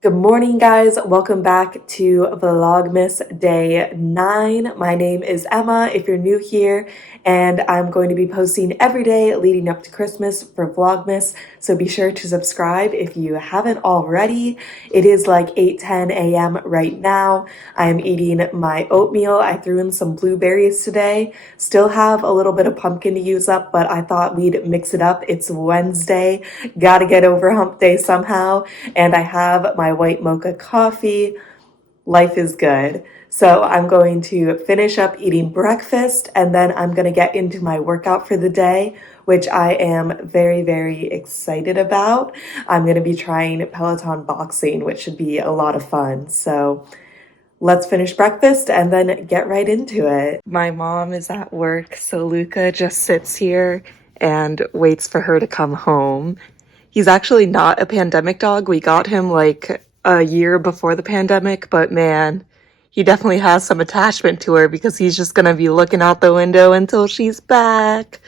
Good morning, guys. Welcome back to Vlogmas Day 9. My name is Emma if you're new here, and I'm going to be posting every day leading up to Christmas for Vlogmas, so be sure to subscribe if you haven't already. It is like 8:10 a.m. right now. I am eating my oatmeal. I threw in some blueberries today. Still have a little bit of pumpkin to use up, but I thought we'd mix it up. It's Wednesday. Gotta get over hump day somehow. And I have my white mocha coffee. Life is good. So I'm going to finish up eating breakfast and then I'm going to get into my workout for the day, which I am very, very excited about. I'm going to be trying Peloton boxing, which should be a lot of fun. So let's finish breakfast and then get right into it. My mom is at work, so Luca just sits here and waits for her to come home. He's actually not a pandemic dog. We got him like a year before the pandemic, but man, he definitely has some attachment to her because he's just gonna be looking out the window until she's back.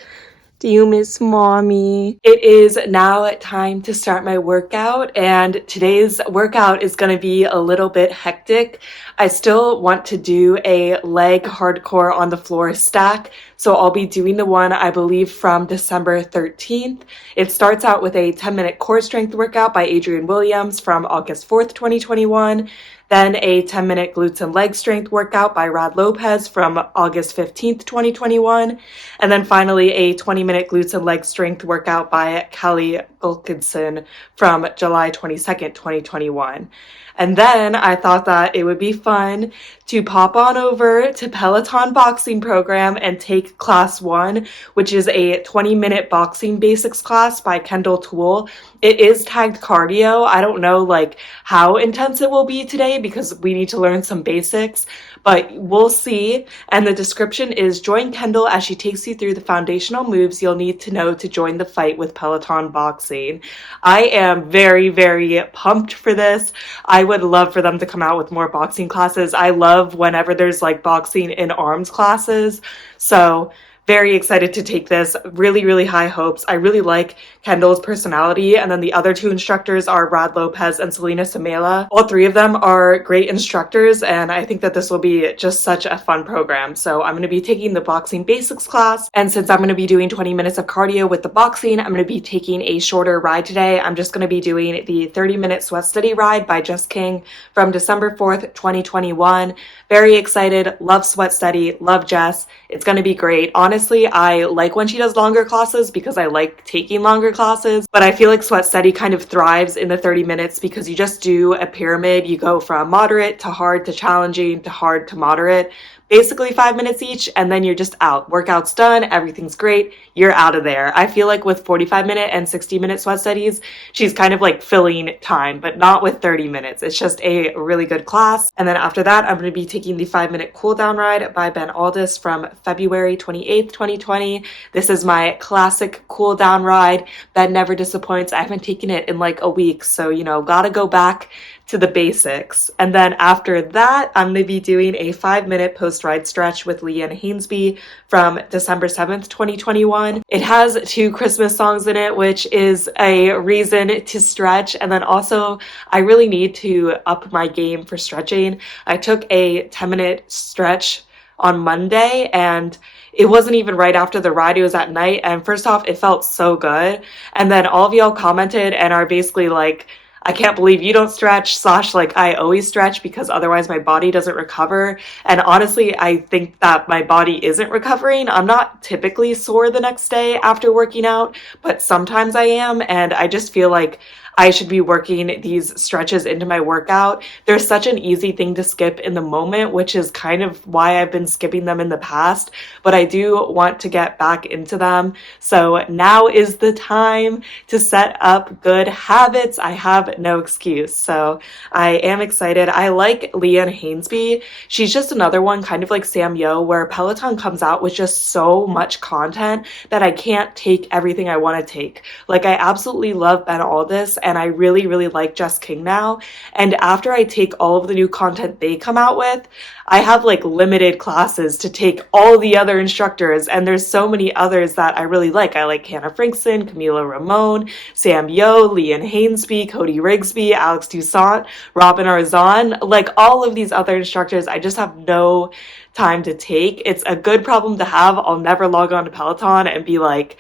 Do you miss mommy? It is now time to start my workout, and today's workout is going to be a little bit hectic. I still want to do a leg hardcore on the floor stack, so I'll be doing the one I believe from December 13th. It starts out with a 10-minute core strength workout by Adrian Williams from August 4th, 2021. Then a 10-minute glutes and leg strength workout by Rod Lopez from August 15th, 2021. And then finally a 20-minute glutes and leg strength workout by Callie Wilkinson from July 22nd, 2021. And then I thought that it would be fun to pop on over to Peloton boxing program and take class 1, which is a 20-minute boxing basics class by Kendall Toole. It is tagged cardio. I don't know like how intense it will be today because we need to learn some basics, but we'll see. And the description is join Kendall as she takes you through the foundational moves you'll need to know to join the fight with Peloton boxing. I am very, very pumped for this. I would love for them to come out with more boxing classes. I love whenever there's like boxing in arms classes. So very excited to take this. Really, really high hopes. I really like Kendall's personality. And then the other two instructors are Rod Lopez and Selena Samela. All three of them are great instructors, and I think that this will be just such a fun program. So I'm going to be taking the boxing basics class. And since I'm going to be doing 20 minutes of cardio with the boxing, I'm going to be taking a shorter ride today. I'm just going to be doing the 30-minute sweat steady ride by Jess King from December 4th, 2021. Very excited. Love sweat steady. Love Jess. It's going to be great. Honestly, I like when she does longer classes because I like taking longer classes, but I feel like Sweat Steady kind of thrives in the 30 minutes because you just do a pyramid. You go from moderate to hard to challenging to hard to moderate, basically 5 minutes each, and then you're just out. Workout's done, everything's great, you're out of there. I feel like with 45-minute and 60-minute sweat studies, she's kind of like filling time, but not with 30 minutes. It's just a really good class. And then after that, I'm going to be taking the 5-minute cool down ride by Ben Aldis from February 28th, 2020. This is my classic cool down ride. Ben never disappoints. I haven't taken it in like a week, so gotta go back to the basics. And then after that, I'm going to be doing a 5-minute post-ride stretch with Leanne Hainsby from December 7th, 2021. It has 2 Christmas songs in it, which is a reason to stretch. And then also, I really need to up my game for stretching. I took a 10-minute stretch on Monday and it wasn't even right after the ride, it was at night. And first off, it felt so good. And then all of y'all commented and are basically like, I can't believe you don't stretch, / like I always stretch because otherwise my body doesn't recover. And honestly, I think that my body isn't recovering. I'm not typically sore the next day after working out, but sometimes I am. And I just feel like I should be working these stretches into my workout. They're such an easy thing to skip in the moment, which is kind of why I've been skipping them in the past, but I do want to get back into them. So now is the time to set up good habits. I have no excuse. So I am excited. I like Leanne Hainsby. She's just another one, kind of like Sam Yo, where Peloton comes out with just so much content that I can't take everything I want to take. Like I absolutely love Ben Aldis and I really, really like Just King now. And after I take all of the new content they come out with, I have like limited classes to take all the other instructors, and there's so many others that I really like. I like Hannah Frankson, Camila Ramon, Sam Yo, Leanne Hainsby, Cody Rigsby, Alex Toussaint, Robin Arzon, like all of these other instructors, I just have no time to take. It's a good problem to have. I'll never log on to Peloton and be like,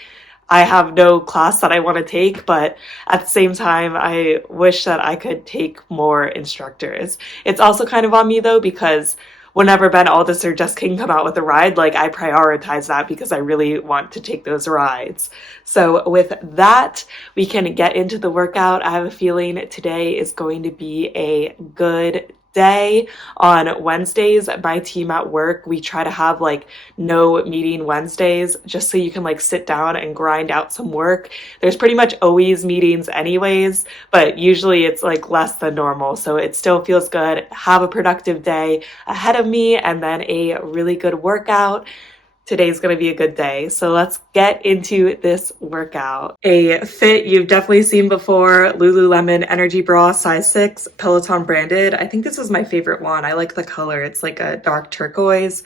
I have no class that I want to take, but at the same time, I wish that I could take more instructors. It's also kind of on me though, because whenever Ben Aldis or Just King come out with a ride, like I prioritize that because I really want to take those rides. So with that, we can get into the workout. I have a feeling today is going to be a good day. On Wednesdays, my team at work, we try to have like no meeting Wednesdays just so you can like sit down and grind out some work. There's pretty much always meetings anyways, but usually it's like less than normal. So it still feels good. Have a productive day ahead of me and then a really good workout. Today's going to be a good day. So let's get into this workout. A fit you've definitely seen before, Lululemon Energy Bra, size 6, Peloton branded. I think this is my favorite one. I like the color. It's like a dark turquoise.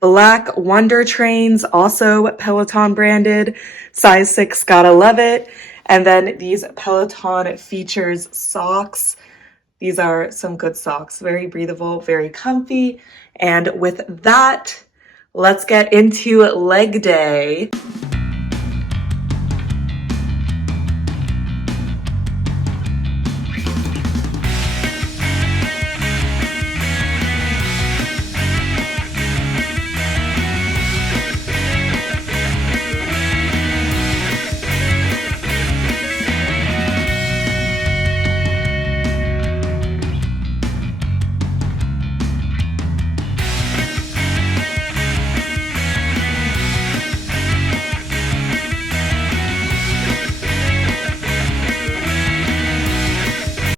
Black Wonder Trains, also Peloton branded, size 6, gotta love it. And then these Peloton Features socks. These are some good socks, very breathable, very comfy. And with that, let's get into leg day.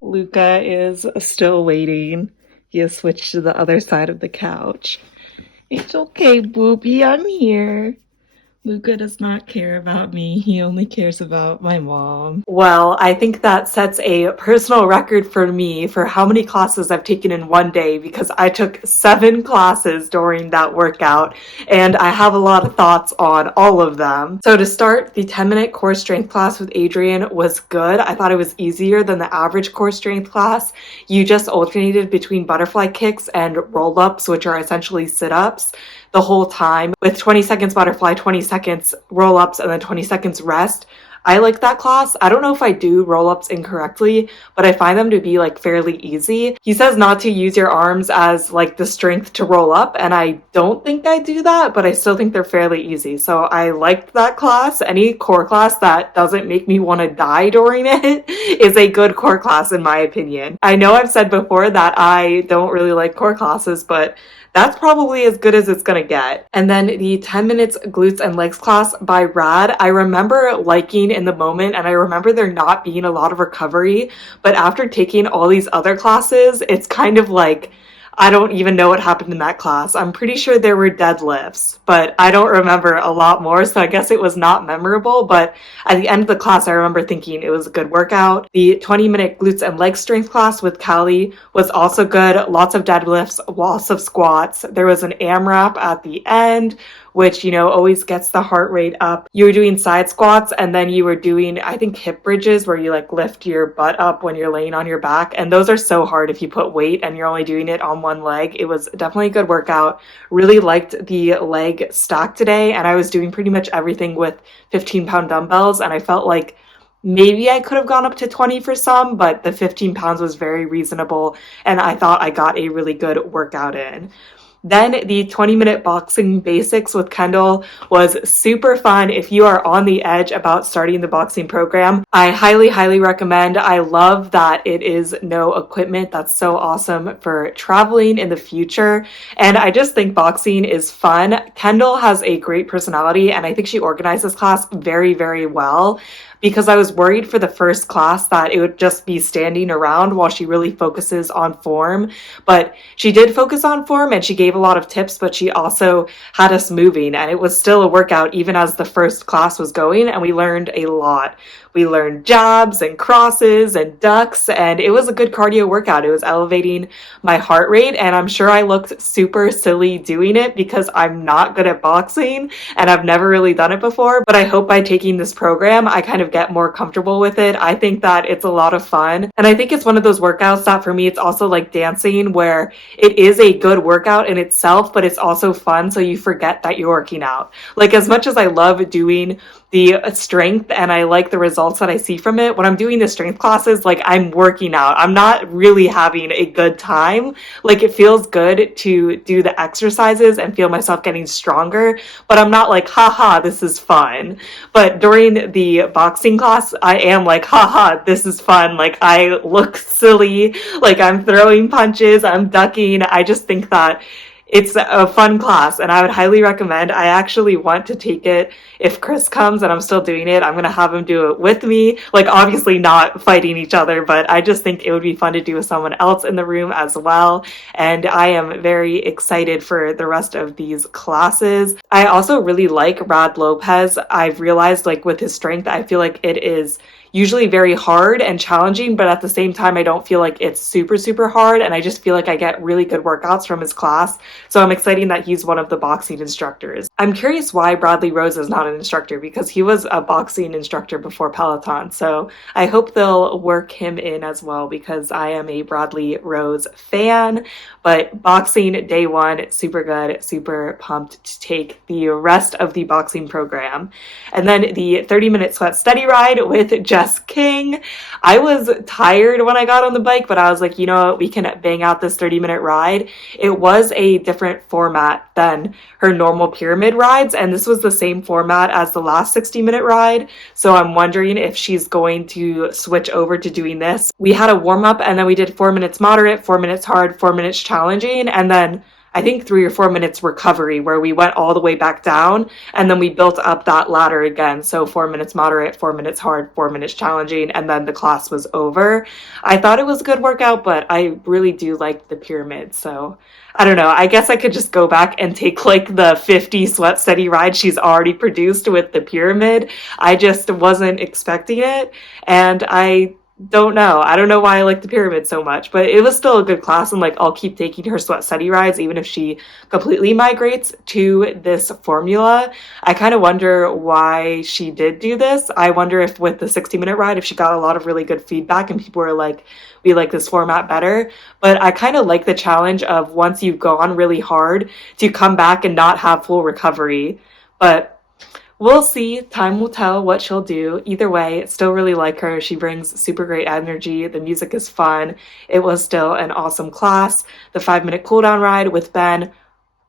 Luca is still waiting. He has switched to the other side of the couch. It's okay, Boopy, I'm here. Luca does not care about me. He only cares about my mom. Well, I think that sets a personal record for me for how many classes I've taken in one day, because I took 7 classes during that workout and I have a lot of thoughts on all of them. So to start, the 10-minute core strength class with Adrian was good. I thought it was easier than the average core strength class. You just alternated between butterfly kicks and roll-ups, which are essentially sit-ups, the whole time with 20 seconds butterfly, 20 seconds roll-ups, and then 20 seconds rest. I like that class. I don't know if I do roll-ups incorrectly, but I find them to be like fairly easy. He says not to use your arms as like the strength to roll up, and I don't think I do that, but I still think they're fairly easy. So I liked that class. Any core class that doesn't make me want to die during it is a good core class in my opinion. I know I've said before that I don't really like core classes, but that's probably as good as it's gonna get. And then the 10 minutes glutes and legs class by Rad, I remember liking in the moment, and I remember there not being a lot of recovery, but after taking all these other classes, it's kind of like, I don't even know what happened in that class. I'm pretty sure there were deadlifts, but I don't remember a lot more, so I guess it was not memorable, but at the end of the class, I remember thinking it was a good workout. The 20-minute glutes and leg strength class with Callie was also good. Lots of deadlifts, lots of squats. There was an AMRAP at the end, which, you know, always gets the heart rate up. You were doing side squats, and then you were doing, I think, hip bridges where you like lift your butt up when you're laying on your back. And those are so hard if you put weight and you're only doing it on one leg. It was definitely a good workout. Really liked the leg stack today. And I was doing pretty much everything with 15-pound dumbbells. And I felt like maybe I could have gone up to 20 for some, but the 15 pounds was very reasonable. And I thought I got a really good workout in. Then the 20-minute boxing basics with Kendall was super fun. If you are on the edge about starting the boxing program, I highly, highly recommend. I love that it is no equipment. That's so awesome for traveling in the future. And I just think boxing is fun. Kendall has a great personality, and I think she organized this class very, very well, because I was worried for the first class that it would just be standing around while she really focuses on form. But she did focus on form and she gave a lot of tips, but she also had us moving, and it was still a workout even as the first class was going, and we learned a lot. We learned jabs and crosses and ducks, and it was a good cardio workout. It was elevating my heart rate, and I'm sure I looked super silly doing it because I'm not good at boxing and I've never really done it before. But I hope by taking this program, I kind of get more comfortable with it. I think that it's a lot of fun, and I think it's one of those workouts that for me, it's also like dancing, where it is a good workout in itself, but it's also fun, so you forget that you're working out. Like, as much as I love doing the strength and I like the results that I see from it, when I'm doing the strength classes, like, I'm working out. I'm not really having a good time. Like, it feels good to do the exercises and feel myself getting stronger, but I'm not like, haha, this is fun. But during the boxing class, I am like, haha, this is fun. Like, I look silly, like I'm throwing punches, I'm ducking. I just think that it's a fun class and I would highly recommend. I actually want to take it if Chris comes and I'm still doing it. I'm going to have him do it with me. Like, obviously not fighting each other, but I just think it would be fun to do with someone else in the room as well. And I am very excited for the rest of these classes. I also really like Rad Lopez. I've realized, like, with his strength, I feel like it is usually very hard and challenging, but at the same time, I don't feel like it's super, super hard. And I just feel like I get really good workouts from his class. So I'm excited that he's one of the boxing instructors. I'm curious why Bradley Rose is not an instructor, because he was a boxing instructor before Peloton. So I hope they'll work him in as well, because I am a Bradley Rose fan. But boxing day one, super good, super pumped to take the rest of the boxing program. And then the 30-minute sweat study ride with Jess King. I was tired when I got on the bike, but I was like, you know what, we can bang out this 30-minute ride. It was a different format than her normal pyramid rides, and this was the same format as the last 60-minute ride. So I'm wondering if she's going to switch over to doing this. We had a warm up and then we did 4 minutes moderate, 4 minutes hard, 4 minutes challenging, and then I think 3 or 4 minutes recovery, where we went all the way back down and then we built up that ladder again. So 4 minutes moderate, 4 minutes hard, 4 minutes challenging, and then the class was over. I thought it was a good workout, but I really do like the pyramid. So I don't know. I guess I could just go back and take like the 50 sweat steady ride she's already produced with the pyramid. I just wasn't expecting it. And I don't know. I don't know why I like the pyramid so much, but it was still a good class, and like, I'll keep taking her sweat study rides even if she completely migrates to this formula. I kind of wonder why she did do this. I wonder if with the 60-minute ride, if she got a lot of really good feedback and people were like, we like this format better. But I kind of like the challenge of, once you've gone really hard, to come back and not have full recovery. But we'll see. Time will tell what she'll do. Either way, still really like her. She brings super great energy. The music is fun. It was still an awesome class. The 5-minute cooldown ride with Ben,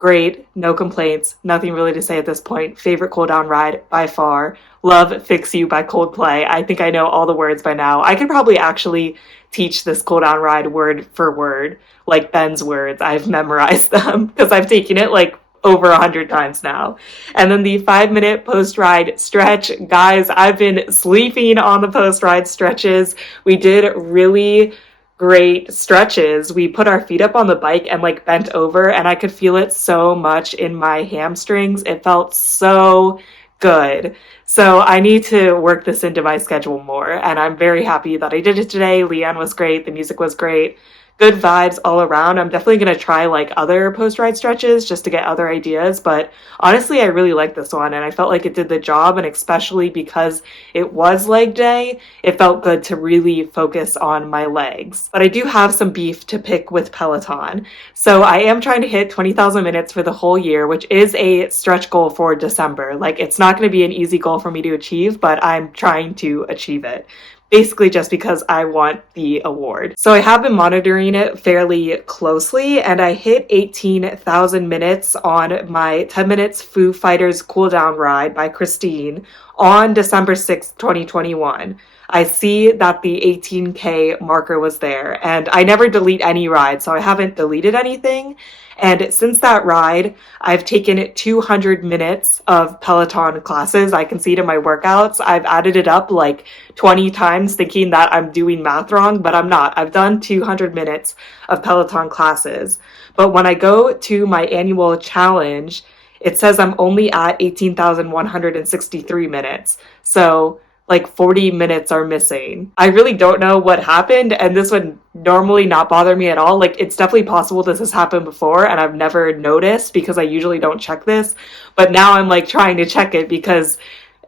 great. No complaints. Nothing really to say at this point. Favorite cooldown ride by far. Love Fix You by Coldplay. I think I know all the words by now. I could probably actually teach this cooldown ride word for word, like Ben's words. I've memorized them because I've taken it like over 100 times now. And then the 5-minute post-ride stretch. Guys, I've been sleeping on the post-ride stretches. We did really great stretches. We put our feet up on the bike and like bent over, and I could feel it so much in my hamstrings. It felt so good. So I need to work this into my schedule more, and I'm very happy that I did it today. Leanne was great. The music was great. Good vibes all around. I'm definitely going to try like other post-ride stretches just to get other ideas, but honestly, I really like this one and I felt like it did the job, and especially because it was leg day, it felt good to really focus on my legs. But I do have some beef to pick with Peloton. So I am trying to hit 20,000 minutes for the whole year, which is a stretch goal for December. Like, it's not going to be an easy goal for me to achieve, but I'm trying to achieve it. Basically just because I want the award. So I have been monitoring it fairly closely, and I hit 18,000 minutes on my 10 minutes Foo Fighters cooldown ride by Christine on December 6th, 2021. I see that the 18K marker was there, and I never delete any ride, so I haven't deleted anything. And since that ride, I've taken 200 minutes of Peloton classes. I can see it in my workouts. I've added it up like 20 times thinking that I'm doing math wrong, but I'm not. I've done 200 minutes of Peloton classes. But when I go to my annual challenge, it says I'm only at 18,163 minutes. So like 40 minutes are missing. I really don't know what happened, and this would normally not bother me at all. Like, it's definitely possible this has happened before and I've never noticed because I usually don't check this, but now I'm like trying to check it because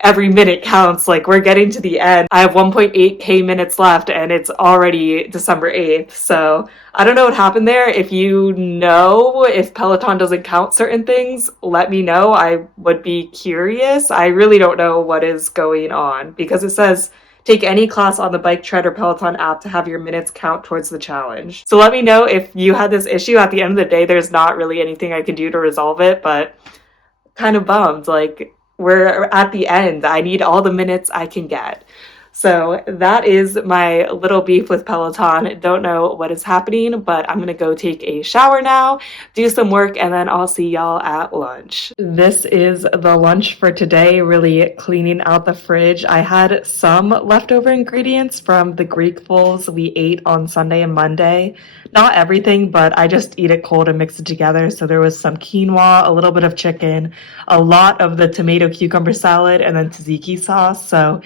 every minute counts. Like, we're getting to the end. I have 1.8k minutes left and it's already December 8th. So I don't know what happened there. If you know if Peloton doesn't count certain things, let me know. I would be curious. I really don't know what is going on because it says take any class on the Bike Tread or Peloton app to have your minutes count towards the challenge. So let me know if you had this issue. At the end of the day, there's not really anything I can do to resolve it, but kind of bummed. Like, we're at the end. I need all the minutes I can get. So that is my little beef with Peloton. Don't know what is happening, but I'm gonna go take a shower now, do some work, and then I'll see y'all at lunch. This is the lunch for today, really cleaning out the fridge. I had some leftover ingredients from the Greek bowls we ate on Sunday and Monday. Not everything, but I just eat it cold and mix it together. So there was some quinoa, a little bit of chicken, a lot of the tomato cucumber salad, and then tzatziki sauce. So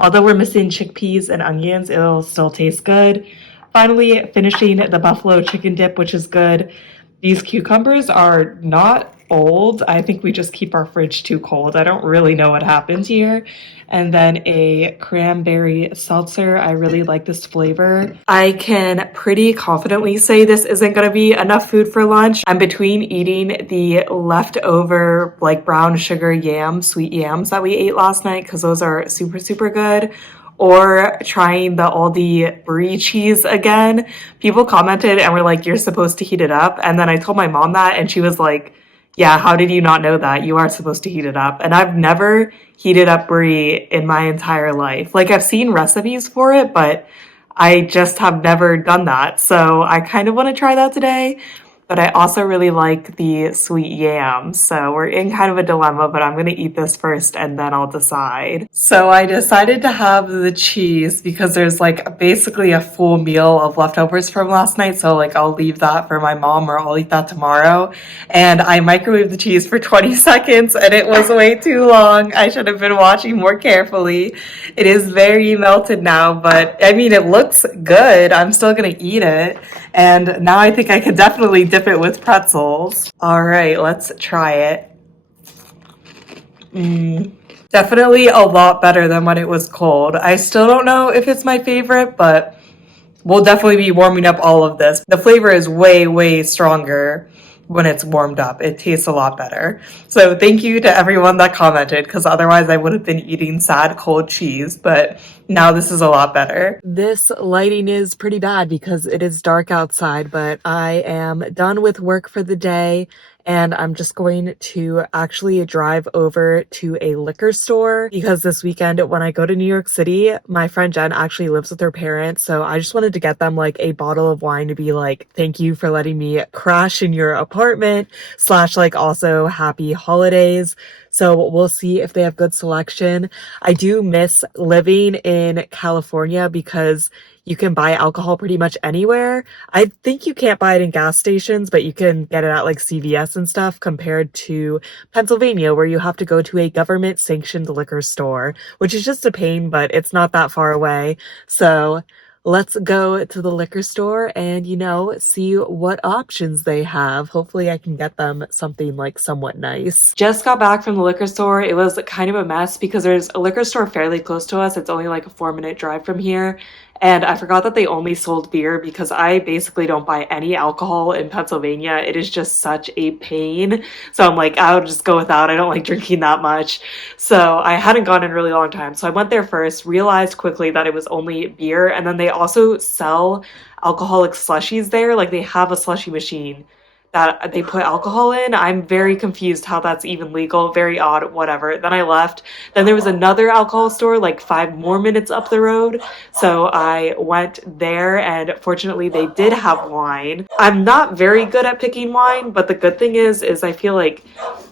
although we're missing chickpeas and onions, it'll still taste good. Finally, finishing the buffalo chicken dip, which is good. These cucumbers are not old. I think we just keep our fridge too cold. I don't really know what happened here. And then a cranberry seltzer. I really like this flavor. I can pretty confidently say this isn't going to be enough food for lunch. I'm between eating the leftover like brown sugar yams, sweet yams that we ate last night because those are super, super good, or trying the Aldi brie cheese again. People commented and were like, you're supposed to heat it up. And then I told my mom that and she was like, yeah, how did you not know that? You are supposed to heat it up. And I've never heated up brie in my entire life. Like, I've seen recipes for it, but I just have never done that. So I kind of want to try that today. But I also really like the sweet yams. So we're in kind of a dilemma, but I'm going to eat this first and then I'll decide. So I decided to have the cheese because there's like basically a full meal of leftovers from last night. So like I'll leave that for my mom or I'll eat that tomorrow. And I microwaved the cheese for 20 seconds and it was way too long. I should have been watching more carefully. It is very melted now, but I mean, it looks good. I'm still going to eat it. And now I think I can definitely dip it with pretzels. All right, let's try it. Definitely a lot better than when it was cold. I still don't know if it's my favorite, but we'll definitely be warming up all of this. The flavor is way, way stronger when it's warmed up. It tastes a lot better. So thank you to everyone that commented, because otherwise I would have been eating sad cold cheese, but now this is a lot better. This lighting is pretty bad because it is dark outside, but I am done with work for the day. And I'm just going to actually drive over to a liquor store because this weekend when I go to New York City, my friend Jen actually lives with her parents. So I just wanted to get them like a bottle of wine to be like, thank you for letting me crash in your apartment / like also happy holidays. So we'll see if they have good selection. I do miss living in California because you can buy alcohol pretty much anywhere. I think you can't buy it in gas stations, but you can get it at like CVS and stuff, compared to Pennsylvania where you have to go to a government sanctioned liquor store, which is just a pain, but it's not that far away. So let's go to the liquor store and, you know, see what options they have. Hopefully I can get them something like somewhat nice. Just got back from the liquor store. It was kind of a mess because there's a liquor store fairly close to us. It's only like a 4-minute drive from here. And I forgot that they only sold beer because I basically don't buy any alcohol in Pennsylvania. It is just such a pain. So I'm like, I'll just go without. I don't like drinking that much. So I hadn't gone in a really long time. So I went there first, realized quickly that it was only beer. And then they also sell alcoholic slushies there. Like, they have a slushie machine that they put alcohol in. I'm very confused how that's even legal. Very odd, whatever. Then I left. Then there was another alcohol store like 5 more minutes up the road. So I went there and fortunately they did have wine. I'm not very good at picking wine, but the good thing is I feel like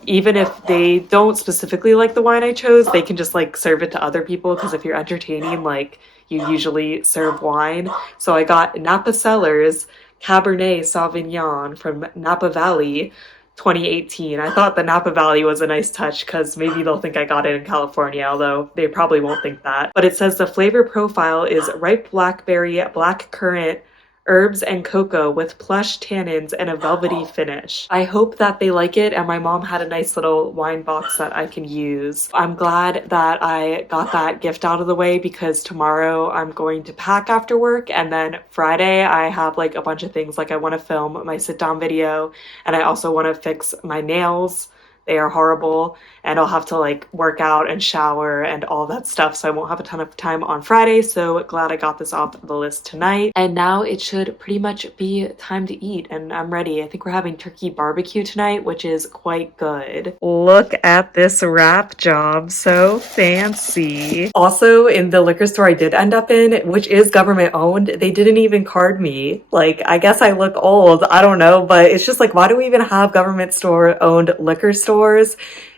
even if they don't specifically like the wine I chose, they can just like serve it to other people, because if you're entertaining, like, you usually serve wine. So I got Napa Cellars Cabernet Sauvignon from Napa Valley. 2018. I thought the Napa Valley was a nice touch because maybe they'll think I got it in California, although they probably won't think that. But it says the flavor profile is ripe blackberry, black currant, herbs and cocoa with plush tannins and a velvety finish. I hope that they like it, and my mom had a nice little wine box that I can use. I'm glad that I got that gift out of the way because tomorrow I'm going to pack after work, and then Friday I have like a bunch of things. Like I want to film my sit down video, and I also want to fix my nails. They are horrible, and I'll have to like work out and shower and all that stuff, so I won't have a ton of time on Friday. So glad I got this off the list tonight. And now it should pretty much be time to eat, and I'm ready. I think we're having turkey barbecue tonight, which is quite good. Look at this wrap job, so fancy. Also, in the liquor store I did end up in, which is government owned, they didn't even card me. Like, I guess I look old, I don't know, but it's just like, why do we even have government store owned liquor stores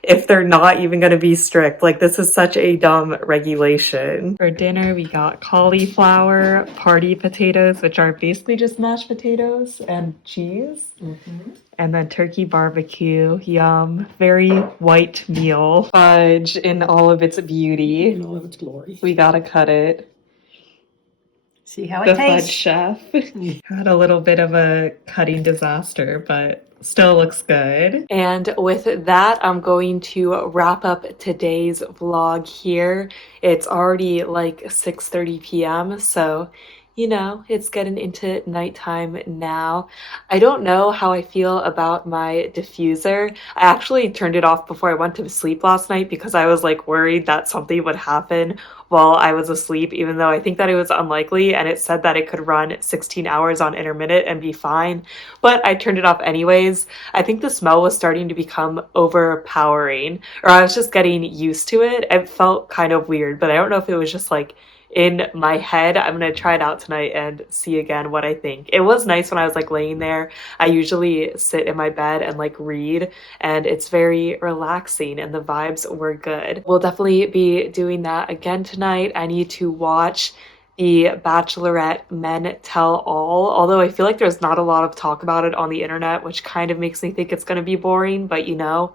if they're not even going to be strict? Like, this is such a dumb regulation. For dinner, we got cauliflower, party potatoes, which are basically just mashed potatoes and cheese. And then turkey barbecue. Yum. Very white meal. Fudge in all of its beauty. In all of its glory. We gotta cut it. See how The it fudge tastes. chef had a little bit of a cutting disaster, but still looks good. And with that, I'm going to wrap up today's vlog here. It's already like 6:30 p.m. so you know, it's getting into nighttime now. I don't know how I feel about my diffuser. I actually turned it off before I went to sleep last night because I was like worried that something would happen while I was asleep, even though I think that it was unlikely, and it said that it could run 16 hours on intermittent and be fine, but I turned it off anyways. I think the smell was starting to become overpowering, or I was just getting used to it. It felt kind of weird, but I don't know if it was just like in my head. I'm gonna try it out tonight and see again what I think. It was nice when I was like laying there. I usually sit in my bed and like read, and it's very relaxing, and the vibes were good. We'll definitely be doing that again tonight. I need to watch the Bachelorette Men Tell All, although I feel like there's not a lot of talk about it on the internet, which kind of makes me think it's gonna be boring, but you know,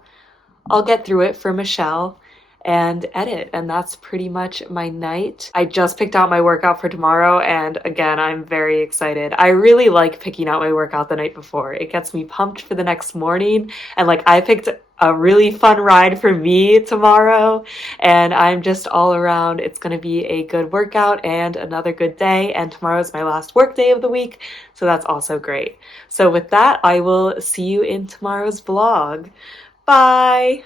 I'll get through it for Michelle and edit, and that's pretty much my night. I just picked out my workout for tomorrow, and again, I'm very excited. I really like picking out my workout the night before. It gets me pumped for the next morning, and like I picked a really fun ride for me tomorrow, and I'm just all around. It's gonna be a good workout and another good day, and tomorrow's my last work day of the week, so that's also great. So with that, I will see you in tomorrow's vlog. Bye!